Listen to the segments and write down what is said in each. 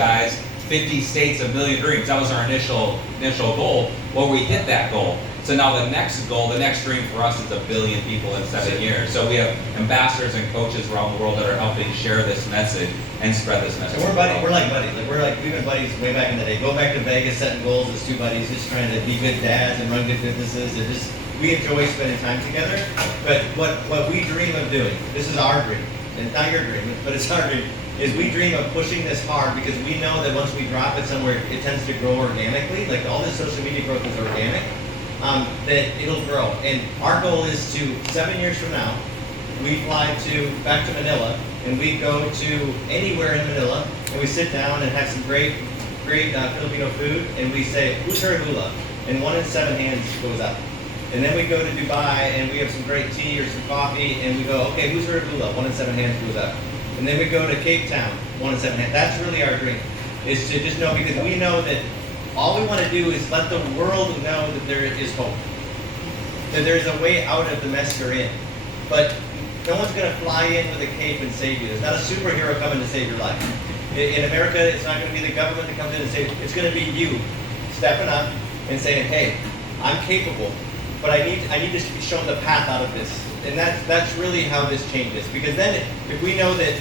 guys 50 states, a million dreams. That was our initial goal. Well, we hit that goal. So now the next goal, the next dream for us is 1 billion people in 7 years. So we have ambassadors and coaches around the world that are helping share this message and spread this message. And we're buddies. We're like buddies. We've been buddies way back in the day. Go back to Vegas, setting goals as two buddies, just trying to be good dads and run good businesses, and just we enjoy spending time together. But what we dream of doing, this is our dream, and not your dream, but it's our dream, is we dream of pushing this hard because we know that once we drop it somewhere, it tends to grow organically. Like all this social media growth is organic. That it'll grow. And our goal is to, 7 years from now, we fly back to Manila, and we go to anywhere in Manila, and we sit down and have some great Filipino food, and we say, who's heard of Oola? And 1 in 7 hands goes up. And then we go to Dubai, and we have some great tea or some coffee, and we go, okay, who's heard of Oola? 1 in 7 hands goes up. And then we go to Cape Town, 1 in 7 hands. That's really our dream, is to just know, because we know that all we want to do is let the world know that there is hope, that there's a way out of the mess you're in. But no one's going to fly in with a cape and save you. There's not a superhero coming to save your life. In America, it's not going to be the government that comes in and saves you. It's going to be you stepping up and saying, hey, I'm capable, but I need to be shown the path out of this. And that's really how this changes. Because then if we know that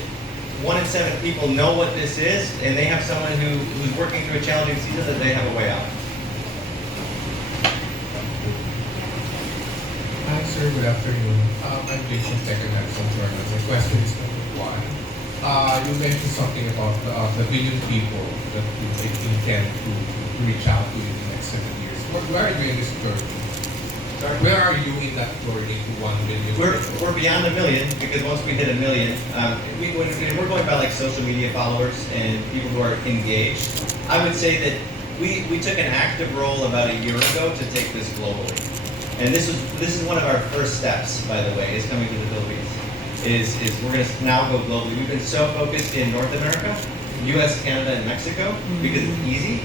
1 in 7 people know what this is, and they have someone who's working through a challenging season, that they have a way out. Hi, sir. Good afternoon. I'm Jason Tecanet from Jordan. My question is number 1. You mentioned something about the billion people that you intend to reach out to in the next 7 years. Where are you in this journey? Where are you in that journey to 1 billion? We're beyond 1 million, because once we hit 1 million, when we're going by like social media followers and people who are engaged, I would say that we took an active role about a year ago to take this globally. And this is one of our first steps, by the way, is coming to the Philippines. Is we're going to now go globally. We've been so focused in North America, US, Canada, and Mexico, because it's easy.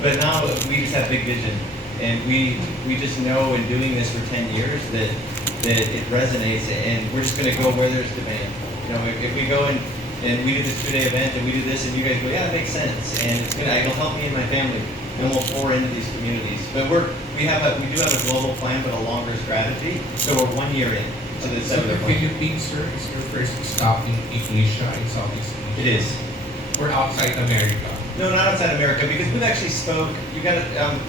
But now we just have big vision. And we just know in doing this for 10 years that it resonates, and we're just going to go where there's demand. You know, if we go and we do this 2-day event and we do this, and you guys go, yeah, it makes sense, and it'll help me and my family, and we'll pour into these communities. But we do have a global plan, but a longer strategy. So we're 1 year in to the 7-year plan. Philippines, sir, is your first stop in Asia, in Southeast Asia? It is. Or outside America? No, not outside America, because we've actually spoke.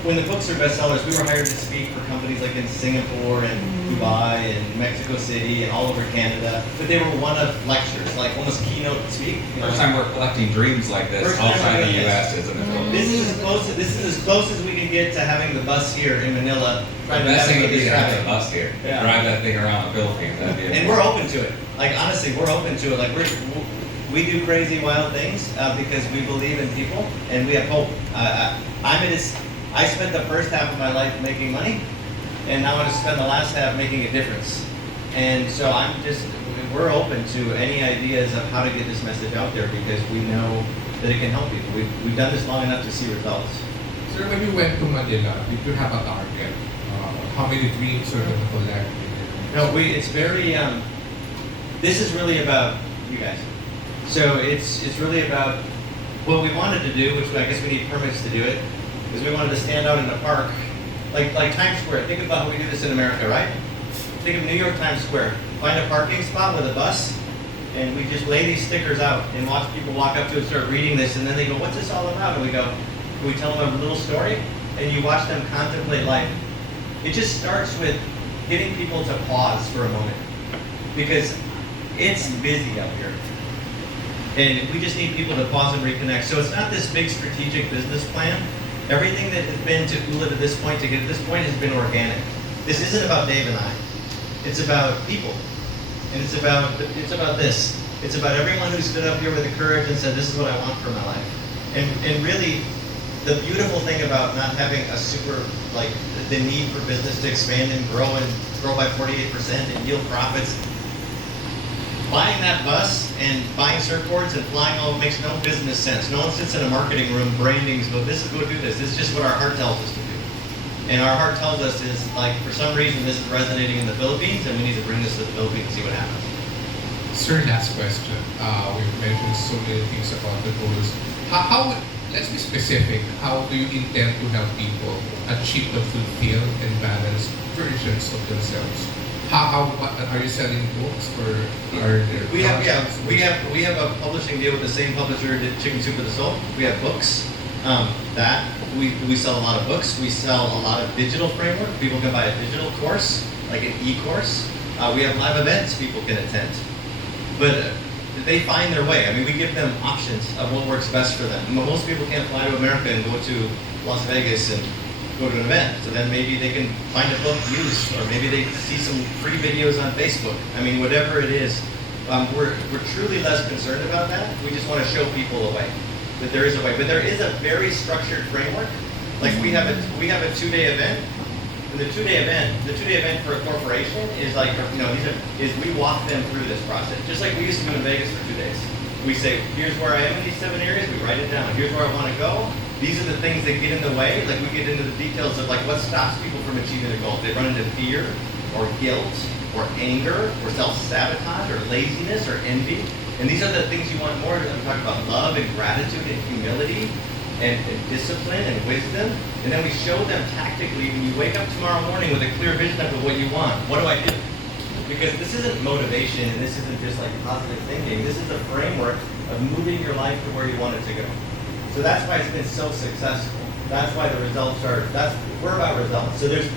When the books are bestsellers, we were hired to speak for companies like in Singapore and Dubai and Mexico City and all over Canada. But they were one of lectures, like almost keynote speak. First time we're collecting dreams like this outside the U.S. isn't it? This is as close as we can get to having the bus here in Manila. The best thing would be to have the bus here. Yeah. Drive that thing around the Philippines. And we're open to it. Like honestly, we're open to it. Like we do crazy, wild things because we believe in people and we have hope. I spent the first half of my life making money, and now I'm going to spend the last half making a difference. And so we're open to any ideas of how to get this message out there, because we know that it can help people. We've done this long enough to see results. Sir, when you went to Manila, did you have a target? How many dreams are going to collect? No, it's very. This is really about you guys. So it's really about what we wanted to do, which I guess we need permits to do it, is we wanted to stand out in the park, like Times Square. Think about how we do this in America, right? Think of New York Times Square. Find a parking spot with a bus, and we just lay these stickers out and watch people walk up to it and start reading this, and then they go, what's this all about? And we tell them a little story, and you watch them contemplate life. It just starts with getting people to pause for a moment, because it's busy out here. And we just need people to pause and reconnect. So it's not this big strategic business plan. Everything that has been to Oola to this point, to get to this point, has been organic. This isn't about Dave and I. It's about people. And it's about this. It's about everyone who stood up here with the courage and said, this is what I want for my life. And really, the beautiful thing about not having a super, like, the need for business to expand and grow by 48% and yield profits, buying that bus and buying surfboards and flying all makes no business sense. No one sits in a marketing room branding, go do this. This is just what our heart tells us to do. And our heart tells us is, like, for some reason this is resonating in the Philippines, and we need to bring this to the Philippines and see what happens. Sir, last question. We've mentioned so many things about the goals. let's be specific. How do you intend to help people achieve the fulfilled and balanced versions of themselves? What, are you selling books or are there? We have a publishing deal with the same publisher that Chicken Soup for the Soul. We have books. We sell a lot of books. We sell a lot of digital framework. People can buy a digital course, like an e-course. We have live events people can attend. But they find their way. I mean, we give them options of what works best for them. Most people can't fly to America and go to Las Vegas and go to an event. So then maybe they can find a book used, or maybe they see some free videos on Facebook. I mean, whatever it is, we're truly less concerned about that. We just want to show people a way, that there is a way. But there is a very structured framework. Like we have a 2-day event. And the two-day event for a corporation is like, we walk them through this process, just like we used to do in Vegas for 2 days. We say, here's where I am in these 7 areas. We write it down. Here's where I want to go. These are the things that get in the way. Like we get into the details of like what stops people from achieving their goals. They run into fear, or guilt, or anger, or self-sabotage, or laziness, or envy. And these are the things you want more. I'm talking about love and gratitude and humility. And discipline and wisdom, and then we show them tactically when you wake up tomorrow morning with a clear vision of what you want. What do I do? Because this isn't motivation, and this isn't just like positive thinking. This is a framework of moving your life to where you want it to go. So that's why it's been so successful. That's why the results are. We're about results. So there's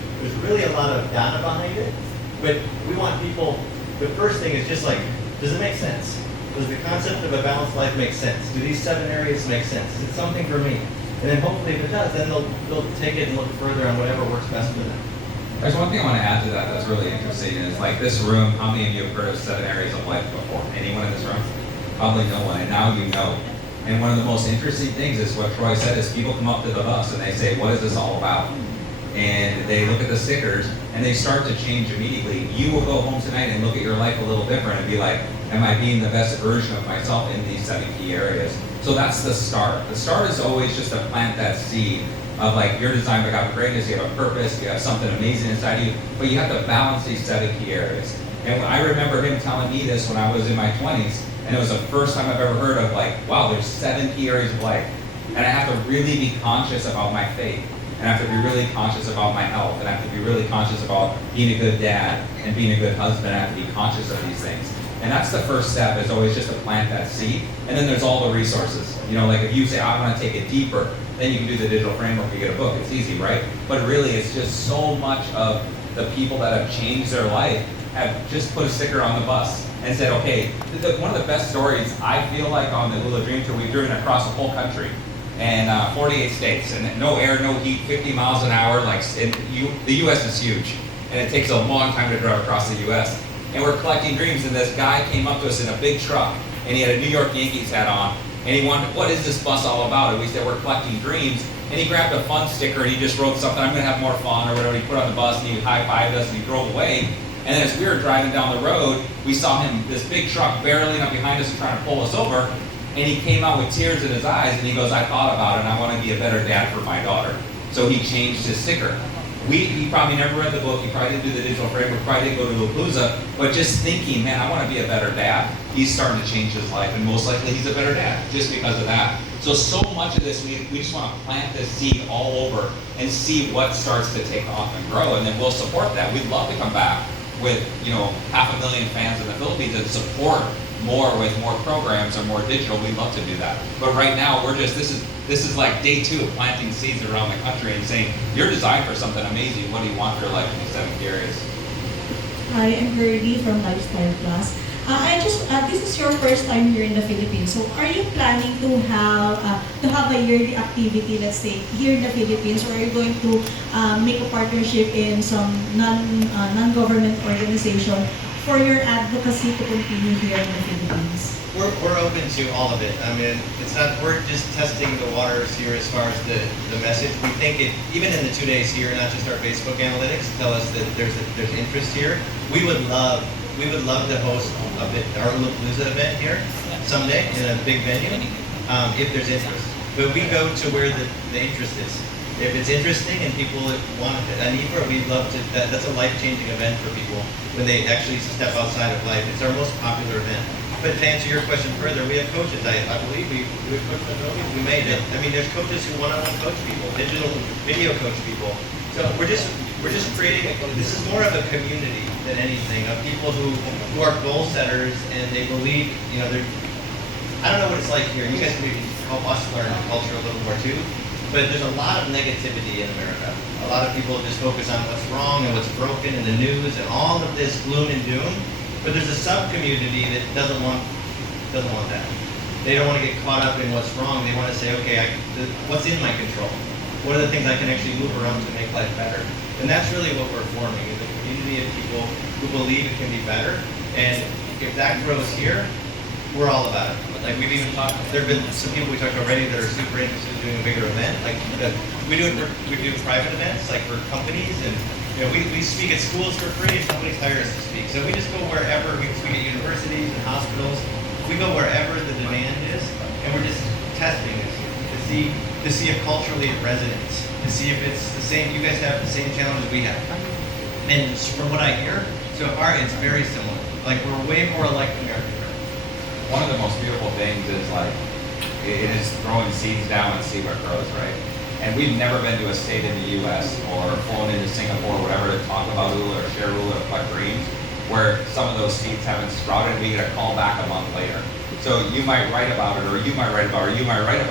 really a lot of data behind it, but we want people. The first thing is just like, does it make sense? Does the concept of a balanced life make sense? Do these 7 areas make sense? Is it something for me? And then hopefully if it does, then they'll take it and look further on whatever works best for them. There's one thing I want to add to that that's really interesting is like this room, how many of you have heard of 7 areas of life before? Anyone in this room? Probably no one, and now you know. And one of the most interesting things is what Troy said is people come up to the bus and they say, what is this all about? And they look at the stickers and they start to change immediately. You will go home tonight and look at your life a little different and be like, am I being the best version of myself in these 7 key areas? So that's the start. The start is always just to plant that seed of like, you're designed by God for greatness, you have a purpose, you have something amazing inside of you, but you have to balance these 7 key areas. And I remember him telling me this when I was in my 20s, and it was the first time I've ever heard of like, wow, there's 7 key areas of life. And I have to really be conscious about my faith. And I have to be really conscious about my health. And I have to be really conscious about being a good dad and being a good husband. I have to be conscious of these things. And that's the first step, is always just to plant that seed. And then there's all the resources. Like if you say, I want to take it deeper, then you can do the digital framework, you get a book, it's easy, right? But really, it's just so much of the people that have changed their life have just put a sticker on the bus and said, okay, one of the best stories I feel like on the Oola Dream Tour, we've driven across the whole country. And 48 states, and no air, no heat, 50 miles an hour, the U.S. is huge, and it takes a long time to drive across the U.S. And we're collecting dreams, and this guy came up to us in a big truck, and he had a New York Yankees hat on, and he wanted, what is this bus all about? And we said, we're collecting dreams, and he grabbed a fun sticker, and he just wrote something, I'm gonna have more fun, or whatever, he put on the bus, and he high-fived us, and he drove away. And then as we were driving down the road, we saw him, this big truck barreling up behind us and trying to pull us over. And he came out with tears in his eyes, and he goes, I thought about it, and I want to be a better dad for my daughter. So he changed his sticker. He probably never read the book, he probably didn't do the digital framework, probably didn't go to Lollapalooza, but just thinking, man, I want to be a better dad, he's starting to change his life, and most likely he's a better dad, just because of that. So much of this, we just want to plant this seed all over and see what starts to take off and grow, and then we'll support that. We'd love to come back with 500,000 fans in the Philippines and support more with more programs or more digital. We'd love to do that. But right now, this is like day 2 of planting seeds around the country and saying, you're designed for something amazing. What do you want for your life in these 7 key areas? Hi, I'm Gertie from Lifestyle Plus. This is your first time here in the Philippines. So, are you planning to have a yearly activity, let's say, here in the Philippines, or are you going to make a partnership in some non-government organization for your advocacy to continue here in the Philippines? We're open to all of it. I mean, we're just testing the waters here as far as the message. We think even in the 2 days here, not just our Facebook analytics tell us that there's interest here. We would love to host our Lollapalooza event here someday in a big venue, if there's interest. But we go to where the interest is. If it's interesting and people want a need for it, we'd love to. That's a life-changing event for people when they actually step outside of life. It's our most popular event. But to answer your question further, we have coaches. I believe we have coached the buildings. We made it. I mean, there's coaches who one-on-one coach people, digital video coach people. So we're just creating. This is more of a community than anything of people who are goal setters and they believe. You know, they're. I don't know what it's like here. You guys can maybe help us learn the culture a little more too. But there's a lot of negativity in America. A lot of people just focus on what's wrong and what's broken in the news and all of this gloom and doom. But there's a sub-community that doesn't want that. They don't want to get caught up in what's wrong. They want to say, okay, what's in my control? What are the things I can actually move around to make life better? And that's really what we're forming, is a community of people who believe it can be better. And if that grows here, we're all about it. Like we've even talked, there have been some people we talked already that are super interested in doing a bigger event. Like we do private events, like for companies, and you know, we speak at schools for free, and companies hire us to speak. So we just go wherever. We speak at universities and hospitals. We go wherever the demand is, and we're just testing this to see if culturally it resonates, to see if it's the same. You guys have the same challenges we have, and from what I hear, so far it's very similar. Like we're way more alike than we are different. One of the most beautiful things is like, it is throwing seeds down and see what grows, right? And we've never been to a state in the US or flown into Singapore, whatever, to talk about Oola or share Oola or pluck dreams, where some of those seeds haven't sprouted and we get a call back a month later. So you might write about it, or you might write about it, or you might write about it.